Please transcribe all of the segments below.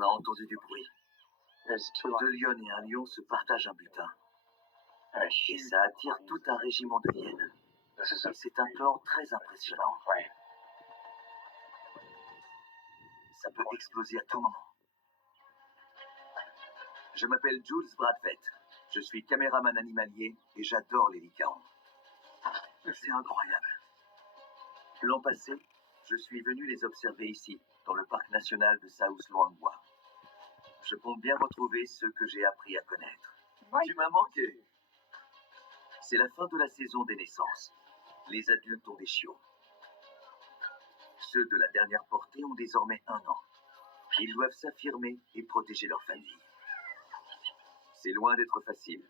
On a entendu du bruit. Deux lionnes et un lion se partagent un butin. Et ça attire tout un régiment de hyènes. C'est un plan très impressionnant. Ça peut exploser à tout moment. Je m'appelle Jules Bradfett. Je suis caméraman animalier et j'adore les lycaons. C'est incroyable. L'an passé, je suis venu les observer ici, dans le parc national de South Luangwa. Je compte bien retrouver ceux que j'ai appris à connaître. Tu m'as manqué. C'est la fin de la saison des naissances. Les adultes ont des chiots. Ceux de la dernière portée ont désormais 1 an. Ils doivent s'affirmer et protéger leur famille. C'est loin d'être facile,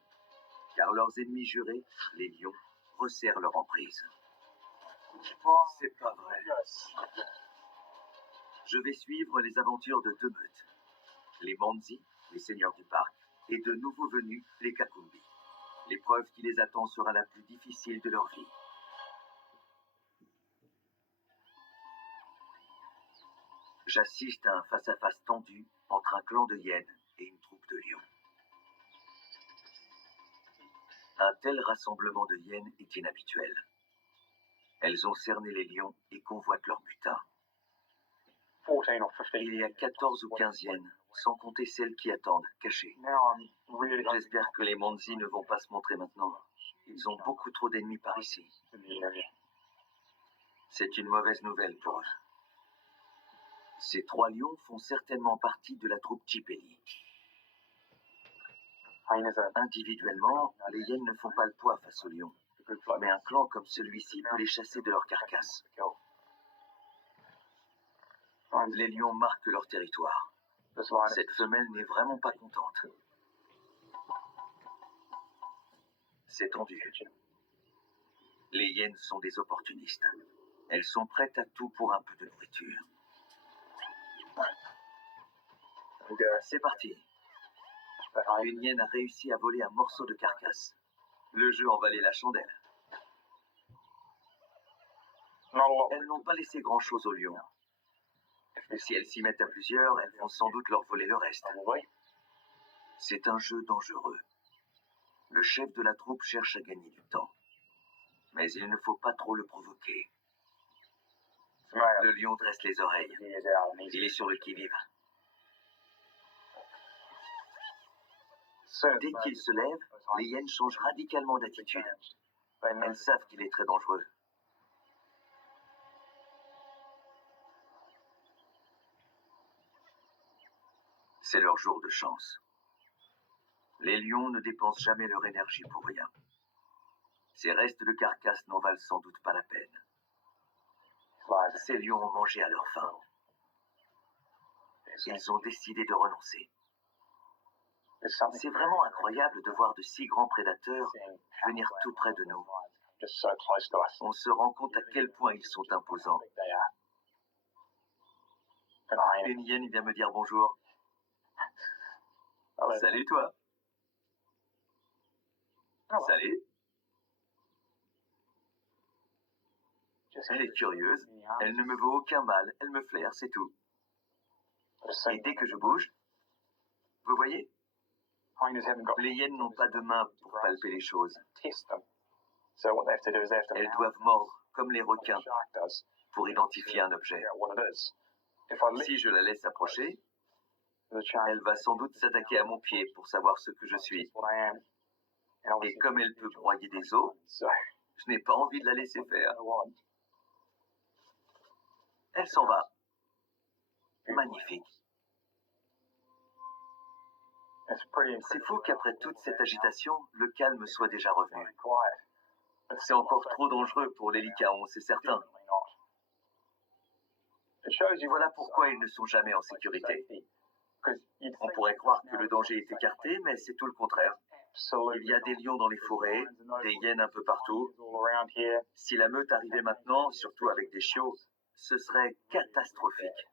car leurs ennemis jurés, les lions, resserrent leur emprise. C'est pas vrai. Je vais suivre les aventures de 2 meutes. Les Manzi, les seigneurs du parc, et de nouveaux venus, les Kakumbi. L'épreuve qui les attend sera la plus difficile de leur vie. J'assiste à un face-à-face tendu entre un clan de hyènes et une troupe de lions. Un tel rassemblement de hyènes est inhabituel. Elles ont cerné les lions et convoitent leur butin. Il y a 14 ou 15 hyènes, sans compter celles qui attendent, cachées. J'espère que les Manzi ne vont pas se montrer maintenant. Ils ont beaucoup trop d'ennemis par ici. C'est une mauvaise nouvelle pour eux. Ces 3 lions font certainement partie de la troupe Chipeli. Individuellement, les hyènes ne font pas le poids face aux lions. Mais un clan comme celui-ci peut les chasser de leur carcasse. Les lions marquent leur territoire. Cette femelle n'est vraiment pas contente. C'est tendu. Les hyènes sont des opportunistes. Elles sont prêtes à tout pour un peu de nourriture. C'est parti. Une hyène a réussi à voler un morceau de carcasse. Le jeu en valait la chandelle. Elles n'ont pas laissé grand-chose aux lions. Si elles s'y mettent à plusieurs, elles vont sans doute leur voler le reste. C'est un jeu dangereux. Le chef de la troupe cherche à gagner du temps. Mais il ne faut pas trop le provoquer. Le lion dresse les oreilles. Il est sur le qui-vive. Dès qu'il se lève, les hyènes changent radicalement d'attitude. Elles savent qu'il est très dangereux. C'est leur jour de chance. Les lions ne dépensent jamais leur énergie pour rien. Ces restes de carcasse n'en valent sans doute pas la peine. Ces lions ont mangé à leur faim. Ils ont décidé de renoncer. C'est vraiment incroyable de voir de si grands prédateurs venir tout près de nous. On se rend compte à quel point ils sont imposants. Une hyène vient me dire bonjour. Salut toi. Salut. Elle est curieuse. Elle ne me vaut aucun mal. Elle me flaire, c'est tout. Et dès que je bouge, vous voyez, les hyènes n'ont pas de main pour palper les choses. Elles doivent mordre, comme les requins, pour identifier un objet. Si je la laisse approcher, elle va sans doute s'attaquer à mon pied pour savoir ce que je suis. Et comme elle peut broyer des os, je n'ai pas envie de la laisser faire. Elle s'en va. Magnifique. C'est fou qu'après toute cette agitation, le calme soit déjà revenu. C'est encore trop dangereux pour les lycaons, c'est certain. Voilà pourquoi ils ne sont jamais en sécurité. On pourrait croire que le danger est écarté, mais c'est tout le contraire. Il y a des lions dans les forêts, des hyènes un peu partout. Si la meute arrivait maintenant, surtout avec des chiots, ce serait catastrophique.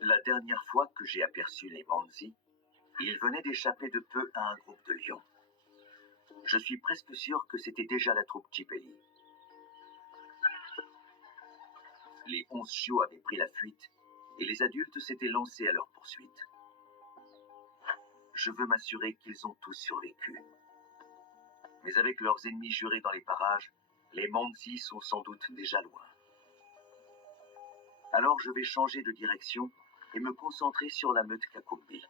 La dernière fois que j'ai aperçu les Manzi, ils venaient d'échapper de peu à un groupe de lions. Je suis presque sûr que c'était déjà la troupe Chipelli. Les 11 chiots avaient pris la fuite et les adultes s'étaient lancés à leur poursuite. Je veux m'assurer qu'ils ont tous survécu. Mais avec leurs ennemis jurés dans les parages, les Mansi sont sans doute déjà loin. Alors je vais changer de direction et me concentrer sur la meute Kakumbi.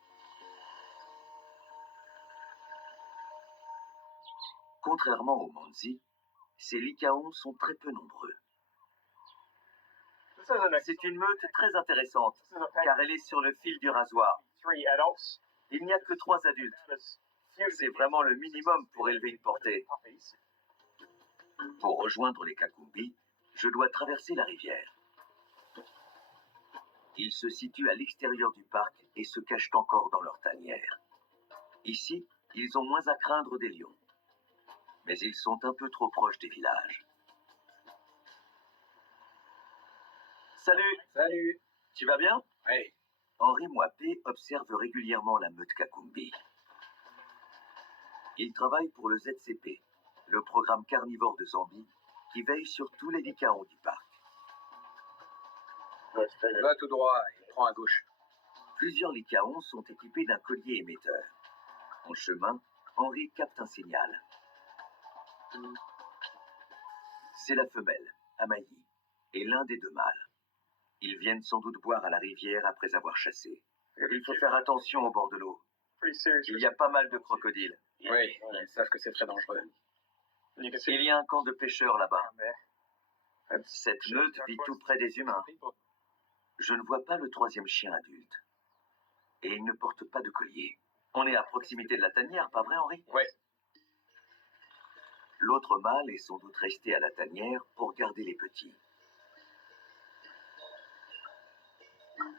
Contrairement aux Mansi, ces Lycaons sont très peu nombreux. C'est une meute très intéressante, car elle est sur le fil du rasoir. Il n'y a que 3 adultes. C'est vraiment le minimum pour élever une portée. Pour rejoindre les Kakumbi, je dois traverser la rivière. Ils se situent à l'extérieur du parc et se cachent encore dans leur tanière. Ici, ils ont moins à craindre des lions. Mais ils sont un peu trop proches des villages. Salut! Salut. Tu vas bien? Oui. Henri Moipé observe régulièrement la meute Kakumbi. Il travaille pour le ZCP, le programme carnivore de Zambie, qui veille sur tous les Lycaons du parc. Va tout droit et prends à gauche. Plusieurs Lycaons sont équipés d'un collier émetteur. En chemin, Henri capte un signal. C'est la femelle, Amayi, et l'un des 2 mâles. Ils viennent sans doute boire à la rivière après avoir chassé. Il faut faire attention au bord de l'eau. Il y a pas mal de crocodiles. Oui, ils savent que c'est très dangereux. Il y a un camp de pêcheurs là-bas. Cette meute vit tout près des humains. Je ne vois pas le 3e chien adulte. Et il ne porte pas de collier. On est à proximité de la tanière, pas vrai, Henri? Oui. L'autre mâle est sans doute resté à la tanière pour garder les petits.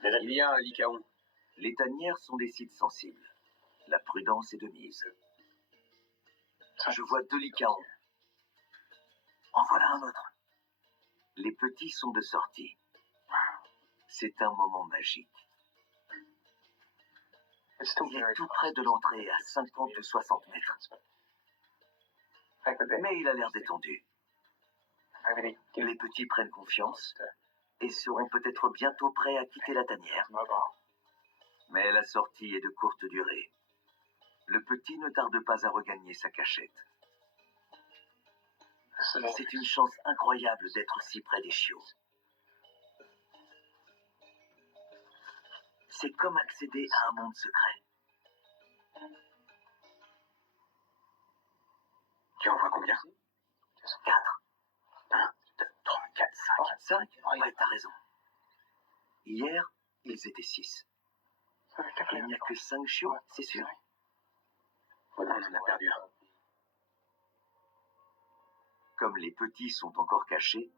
Il y a un Lycaon. Les tanières sont des sites sensibles. La prudence est de mise. Je vois 2 Lycaons. En voilà un autre. Les petits sont de sortie. C'est un moment magique. Il est tout près de l'entrée, à 50 ou 60 mètres. Mais il a l'air détendu. Les petits prennent confiance et seront peut-être bientôt prêts à quitter la tanière. Mais la sortie est de courte durée. Le petit ne tarde pas à regagner sa cachette. C'est une chance incroyable d'être si près des chiots. C'est comme accéder à un monde secret. Tu en vois combien? 4. 1, 2, 3, 4, 5. 5? Ouais, t'as raison. Hier, ils étaient 6. Il n'y a que 5 chiots, c'est sûr. On en a perdu un. Comme les petits sont encore cachés,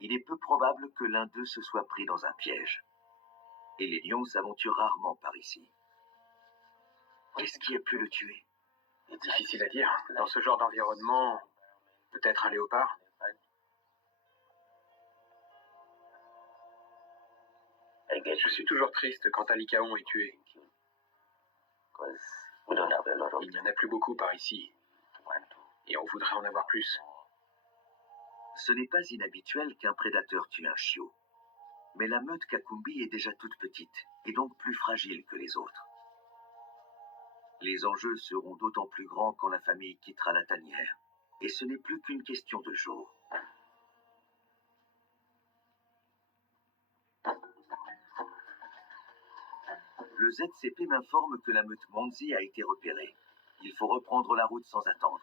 il est peu probable que l'un d'eux se soit pris dans un piège. Et les lions s'aventurent rarement par ici. Qu'est-ce qui a pu le tuer? C'est difficile à dire. Dans ce genre d'environnement, peut-être un léopard. Je suis toujours triste quand un Lycaon est tué. Il n'y en a plus beaucoup par ici. Et on voudrait en avoir plus. Ce n'est pas inhabituel qu'un prédateur tue un chiot. Mais la meute Kakumbi est déjà toute petite et donc plus fragile que les autres. Les enjeux seront d'autant plus grands quand la famille quittera la tanière. Et ce n'est plus qu'une question de jours. Le ZCP m'informe que la meute Mansi a été repérée. Il faut reprendre la route sans attendre.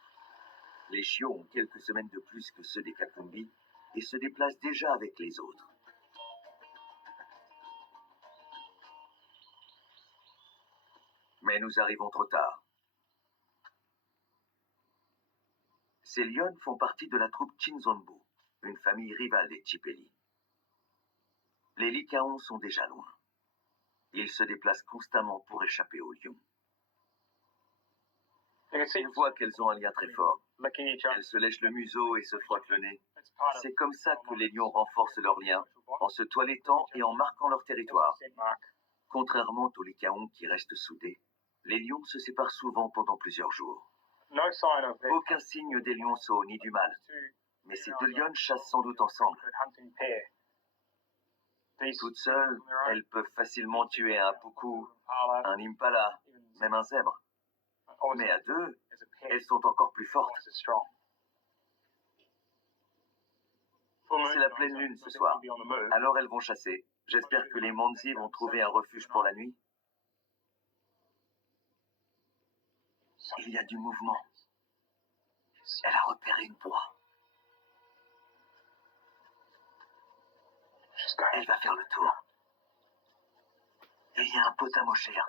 Les chiots ont quelques semaines de plus que ceux des Kakumbi et se déplacent déjà avec les autres. Mais nous arrivons trop tard. Ces lions font partie de la troupe Chinzonbu, une famille rivale des Chipelli. Les Lycaons sont déjà loin. Ils se déplacent constamment pour échapper aux lions. On voit qu'elles ont un lien très fort. Elles se lèchent le museau et se frottent le nez. C'est comme ça que les lions renforcent leur lien, en se toilettant et en marquant leur territoire. Contrairement aux Lycaons qui restent soudés, les lions se séparent souvent pendant plusieurs jours. No sign of their Aucun signe des lionceaux ni du mâle. two Mais ces deux lionnes chassent sans doute ensemble. good hunting pair. These Toutes seules, elles peuvent facilement tuer un poucou, impala, un impala, even même un zèbre. Mais à deux, as a pair, elles sont encore plus fortes. twice as strong. C'est la pleine lune ce soir. Alors elles vont chasser. J'espère que les Manzi vont trouver un refuge pour la nuit. Il y a du mouvement. Elle a repéré une proie. Elle va faire le tour. Et il y a un potam au cher.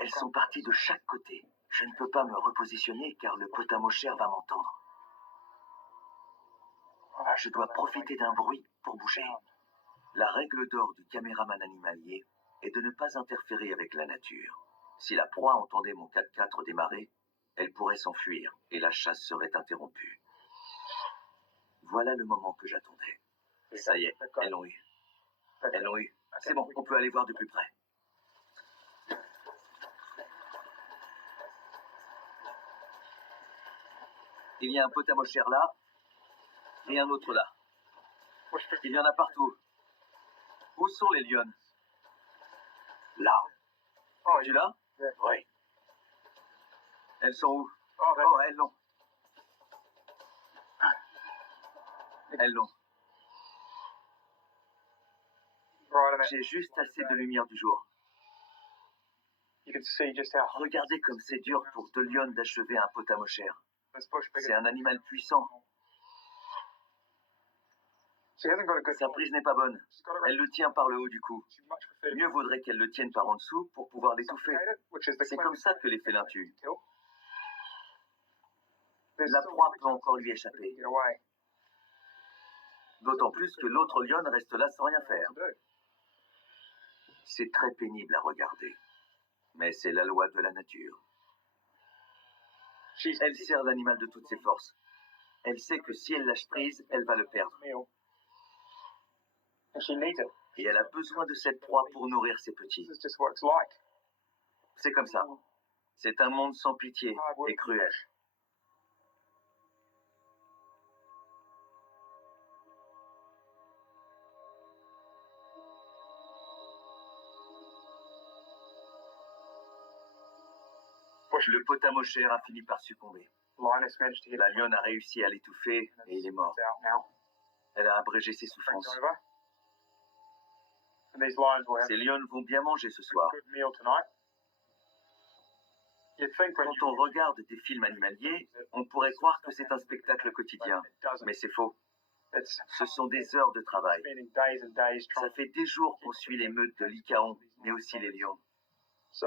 Elles sont parties de chaque côté. Je ne peux pas me repositionner car le potam au cher va m'entendre. Je dois profiter d'un bruit pour bouger. La règle d'or du caméraman animalier est de ne pas interférer avec la nature. Si la proie entendait mon 4x4 démarrer, elle pourrait s'enfuir et la chasse serait interrompue. Voilà le moment que j'attendais. Ça y est, elles l'ont eu. Elles l'ont eu. C'est bon, on peut aller voir de plus près. Il y a un potam au cher là et un autre là. Il y en a partout. Où sont les lionnes? Là. Tu l'as? Oui. Elles sont où? Oh, elles l'ont. Elles l'ont. J'ai juste assez de lumière du jour. You can see just how Regardez comme c'est dur pour deux lionnes d'achever un potam au cher. this bush C'est bigger. un animal puissant. She hasn't got a good Sa prise n'est pas bonne. She's got a Elle le tient par le haut du cou. she much preferred Mieux vaudrait qu'elle le tienne par en dessous pour pouvoir l'étouffer. suffocated, which is the C'est comme cleanest ça way que les to félins tuent. kill. There's La still proie every peut chance encore lui that she can échapper. get away. D'autant plus que l'autre lionne reste là sans rien faire. What to do? C'est très pénible à regarder. Mais c'est la loi de la nature. She's Elle sert l'animal de toutes ses forces. Elle sait que si elle lâche prise, elle va le perdre. meal. And she needs it. Et elle a besoin de cette proie pour nourrir ses petits. This is just what it's like. C'est comme ça. C'est un monde sans pitié et cruel. Le potam au cher a fini par succomber. Lioness managed to get La lionne a réussi à l'étouffer et il est mort. it out now. Elle a abrégé ses It's souffrances. over. And these lions will have Ces lionnes vont bien manger ce a soir. good meal tonight. You'd think when Quand on regarde des films animaliers, on pourrait croire que c'est un spectacle quotidien. it doesn't. Mais c'est faux. It's Ce sont des heures de travail. spending days and days Ça trying. fait des jours qu'on suit les meutes de Lycaon, mais aussi les lions. So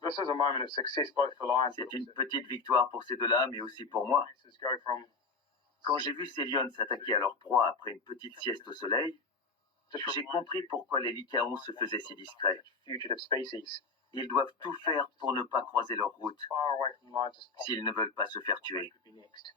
this is a moment of success both for lions. C'est une petite victoire pour ces deux-là, mais aussi pour moi. Go from Quand j'ai vu ces lionnes s'attaquer à leur proie après une petite sieste au soleil, just j'ai compris pourquoi les Lycaons se faisaient si discrets. fugitive species Ils doivent tout faire pour ne pas croiser leur route, far away from lions as possible. s'ils ne veulent pas se faire tuer. Could be next.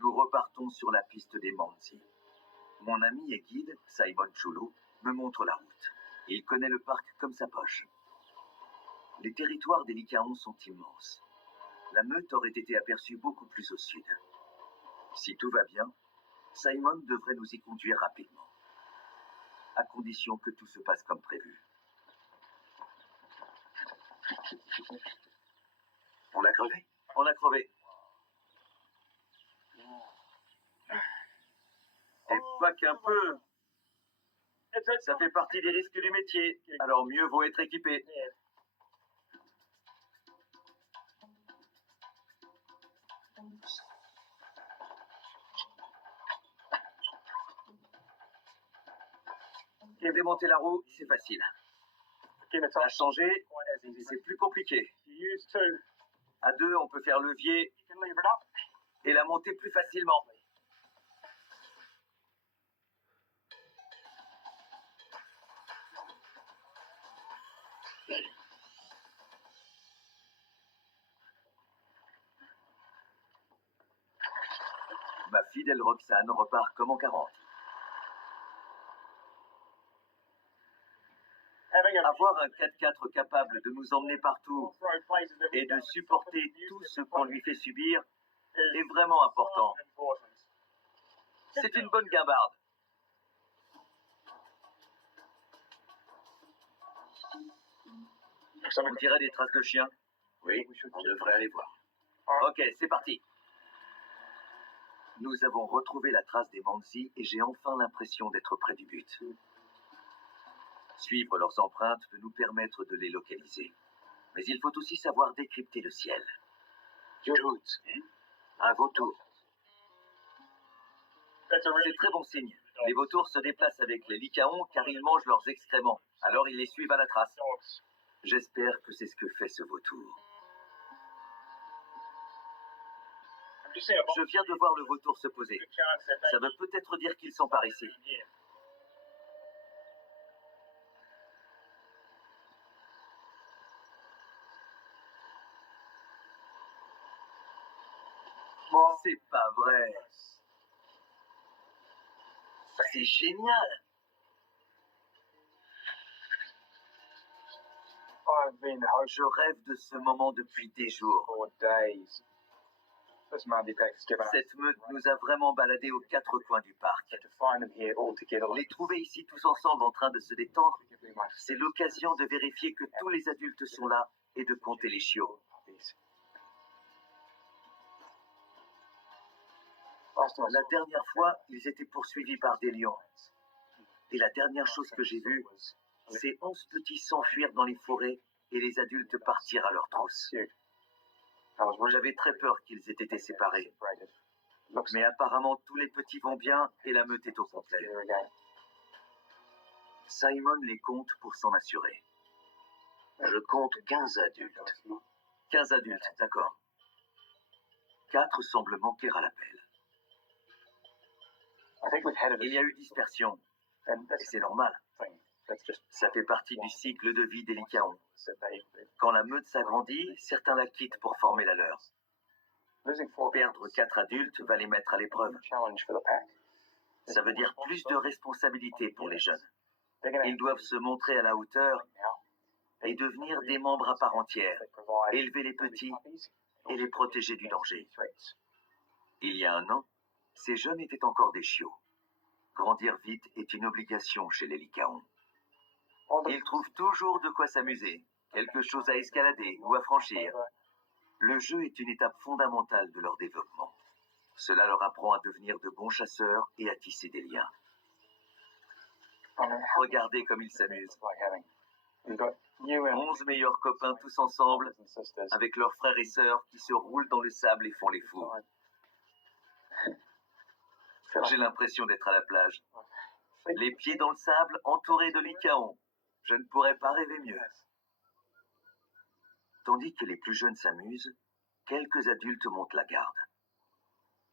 Nous repartons sur la piste des Manzi. Mon ami et guide, Simon Chulu, me montre la route. Il connaît le parc comme sa poche. Les territoires des Lycaons sont immenses. La meute aurait été aperçue beaucoup plus au sud. Si tout va bien, Simon devrait nous y conduire rapidement, à condition que tout se passe comme prévu. On a crevé? On a crevé. Et pas qu'un peu. Ça fait partie des risques du métier, alors mieux vaut être équipé. Démonter la roue, c'est facile. La changer, c'est plus compliqué. You use two, À deux, on peut faire levier you can leave it up. et la monter plus facilement. Ma fidèle Roxane repart comme en 40. Avoir un 4x4 capable de nous emmener partout et de supporter tout ce qu'on lui fait subir est vraiment important. C'est une bonne guimbarde. On dirait des traces de chiens. Oui, on devrait aller voir. Ok, c'est parti. Nous avons retrouvé la trace des Mansi et j'ai enfin l'impression d'être près du but. Suivre leurs empreintes peut nous permettre de les localiser. Mais il faut aussi savoir décrypter le ciel. Jones, un vautour. C'est très bon signe. Les vautours se déplacent avec les lycaons car ils mangent leurs excréments. Alors ils les suivent à la trace. J'espère que c'est ce que fait ce vautour. Je viens de voir le vautour se poser. Ça veut peut-être dire qu'ils sont par ici. C'est pas vrai. C'est génial. I've been hoping Je rêve de ce moment depuis des jours. for days. This Mandy Pack's given us Cette meute nous a vraiment baladés aux quatre coins du parc. to find them here all together. Les trouver ici tous ensemble en train de se détendre, Give me my c'est l'occasion de vérifier que tous les adultes sont là et de compter les chiots. puppies. Last time I La saw dernière fois, ils étaient poursuivis par des lions. Et la dernière chose que j'ai vue, c'est 11 petits s'enfuir dans les forêts et les adultes partir à leur trousse. I was really J'avais très peur qu'ils aient été séparés. separated. Looks Mais apparemment, tous les petits vont bien et la meute est au complet. together again. Simon les compte pour s'en assurer. Je compte 15 adultes. 15 adultes, d'accord. 4 semblent manquer à l'appel. I think we've had it. Il y a eu dispersion, And et that's c'est normal. the thing. That's just Ça fait partie du cycle de vie des lycaons. that they Quand la meute s'agrandit, certains la quittent pour former la leur. losing 4 Perdre 4 adultes va les mettre à l'épreuve. challenge for the pack. Ça veut dire plus de responsabilités pour les jeunes. They're gonna Ils doivent se montrer à la hauteur now. et devenir des membres à part entière, They provide élever les petits et les protéger du danger. threats. Il y a un an, ces jeunes étaient encore des chiots. Grandir vite est une obligation chez les lycaons. All the Ils trouvent toujours de quoi s'amuser, quelque chose à escalader ou à franchir. Le jeu est une étape fondamentale de leur développement. Cela leur apprend à devenir de bons chasseurs et à tisser des liens. I mean, how Regardez comme ils s'amusent. it's like having you've got you and 11 meilleurs copains tous ensemble, brothers and sisters. avec leurs frères et sœurs qui se roulent dans le sable et font les fous. Feel like J'ai l'impression d'être à la plage. feet Les pieds dans le sable, entourés de lycaons. Je ne pourrais pas rêver mieux. Tandis que les plus jeunes s'amusent, quelques adultes montent la garde.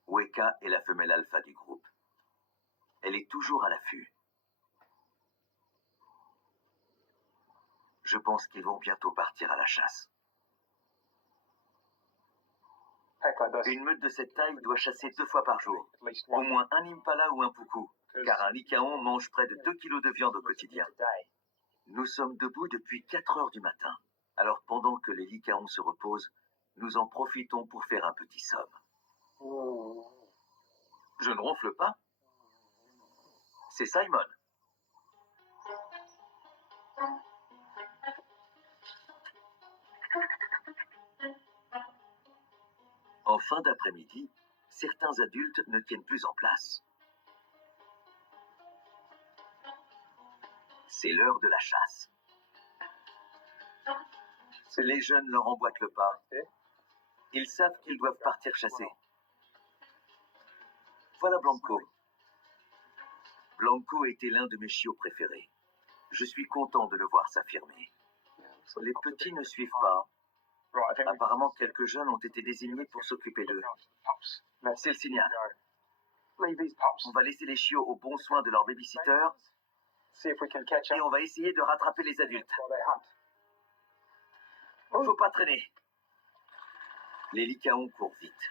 Weka est la femelle alpha du groupe. Elle est toujours à l'affût. Je pense qu'ils vont bientôt partir à la chasse. pack like this. Une meute de cette taille doit chasser 2 fois par jour. At least Au one moins un impala ou un puku, car un lycaon mange près de 2 kilos de viande au quotidien. today. Nous sommes debout depuis 4 heures du matin. Alors pendant que les lycaons se reposent, nous en profitons pour faire un petit somme. Je ne ronfle pas. C'est Simon. En fin d'après-midi, certains adultes ne tiennent plus en place. C'est l'heure de la chasse. Les jeunes leur emboîtent le pas. Ils savent qu'ils doivent partir chasser. Voilà Blanco. Blanco était l'un de mes chiots préférés. Je suis content de le voir s'affirmer. Les petits ne suivent pas. Right, I think we Apparemment, quelques jeunes ont été désignés pour s'occuper d'eux. pups. Let's C'est le signal. go. Leave these pups. On va laisser les chiots au bon soin de leur babysitter See if we can catch up et on va essayer de rattraper les adultes. while they hunt. Faut pas traîner. Les lycaons courent vite.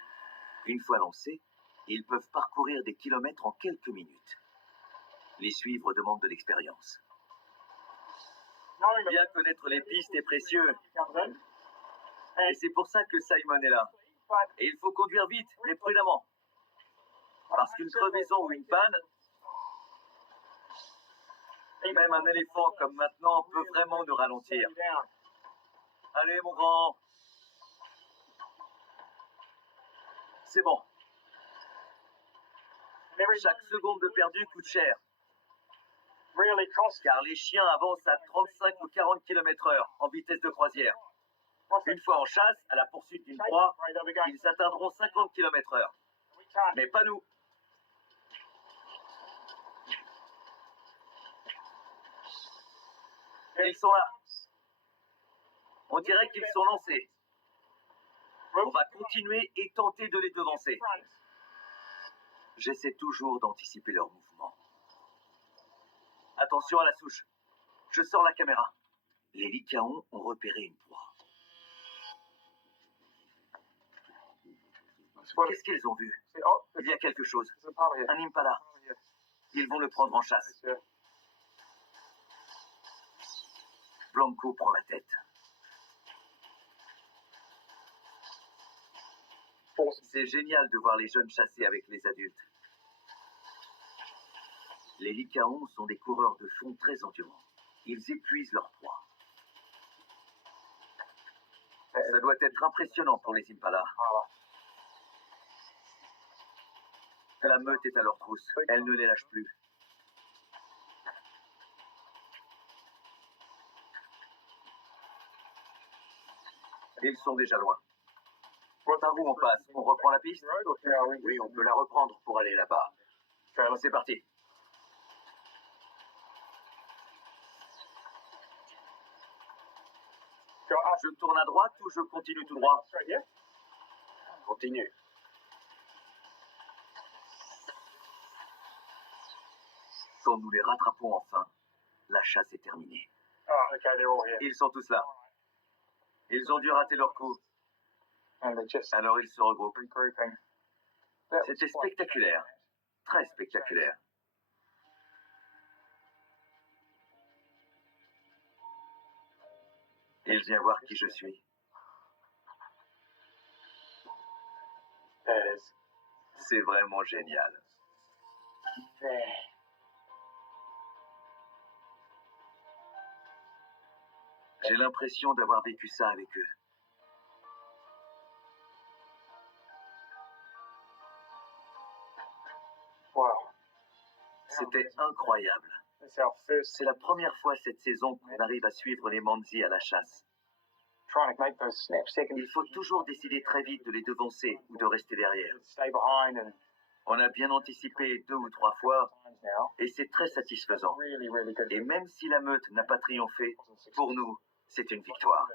Une fois lancés, Ils peuvent parcourir des kilomètres en quelques minutes. Les suivre demande de l'expérience. Bien connaître les pistes est précieux. Et c'est pour ça que Simon est là. Et il faut conduire vite, mais prudemment. Parce qu'une crevaison ou une panne, même un éléphant comme maintenant peut vraiment nous ralentir. Allez, mon grand. C'est bon. Chaque seconde de perdu coûte cher. Car les chiens avancent à 35 ou 40 km/h en vitesse de croisière. Une fois en chasse, à la poursuite d'une proie, ils atteindront 50 km/h. Mais pas nous. Ils sont là. On dirait qu'ils sont lancés. On va continuer et tenter de les devancer. J'essaie toujours d'anticiper leurs mouvements. Attention à la souche. Je sors la caméra. Les lycaons ont repéré une proie. Qu'est-ce qu'ils ont vu? Il y a quelque chose. Un impala. Ils vont le prendre en chasse. Blanco prend la tête. C'est génial de voir les jeunes chasser avec les adultes. Les lycaons sont des coureurs de fond très endurants. Ils épuisent leur proie. Ça doit être impressionnant pour les impalas. La meute est à leur trousse. Elle ne les lâche plus. Ils sont déjà loin. Par où on passe? On reprend la piste? Oui, on peut la reprendre pour aller là-bas. C'est parti. Je tourne à droite ou je continue tout droit? Continue. Quand nous les rattrapons enfin, la chasse est terminée. Ils sont tous là. Ils ont dû rater leur coup. Alors ils se regroupent. C'était spectaculaire. Très spectaculaire. Il vient voir qui je suis. C'est vraiment génial. J'ai l'impression d'avoir vécu ça avec eux. C'était incroyable. C'est la première fois cette saison qu'on arrive à suivre les Mansi à la chasse. Il faut toujours décider très vite de les devancer ou de rester derrière. On a bien anticipé 2 ou 3 fois et c'est très satisfaisant. Et même si la meute n'a pas triomphé, pour nous, c'est une victoire.